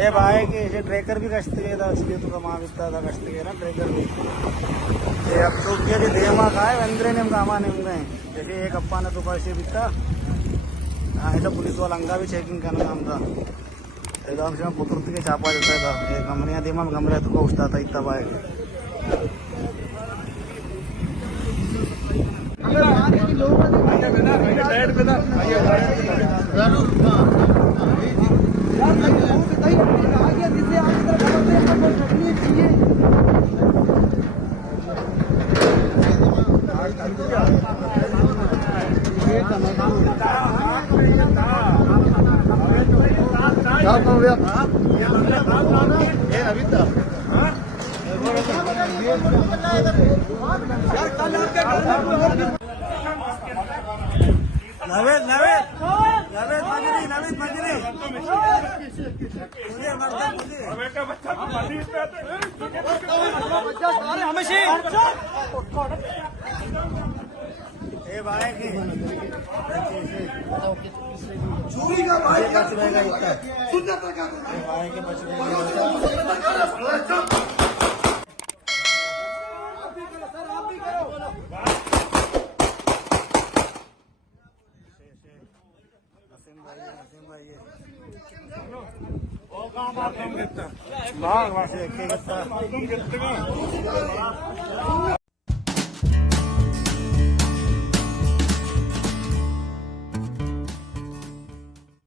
ये भाई की हे ट्रेकर भी कष्टगे असली तुका माविता कष्टगे ना ट्रेकर भी ये अब चौकी भी देमा काय वेंद्रे नेम कामा नेम गए जैसे एक अप्पा ने तो पैसे बिता ऐसा पुलिस वाला अंगा भी चेकिंग करना काम था एकदम से पुत्र के छापा देता था ये कमरियां देमा में कमरे तो उठता था इतना भाई नवेद नवेद नवेद मंजरी नवेद मंजरी मुझे मरता मुझे बेटा बच्चा हमेशा ए भाई की चोरी का भाई बच रहेगा इतना सुनता का भाई के बच रहेगा आप भी करो नसीम भाई ओ काम आप हम करता बाग वासे के करता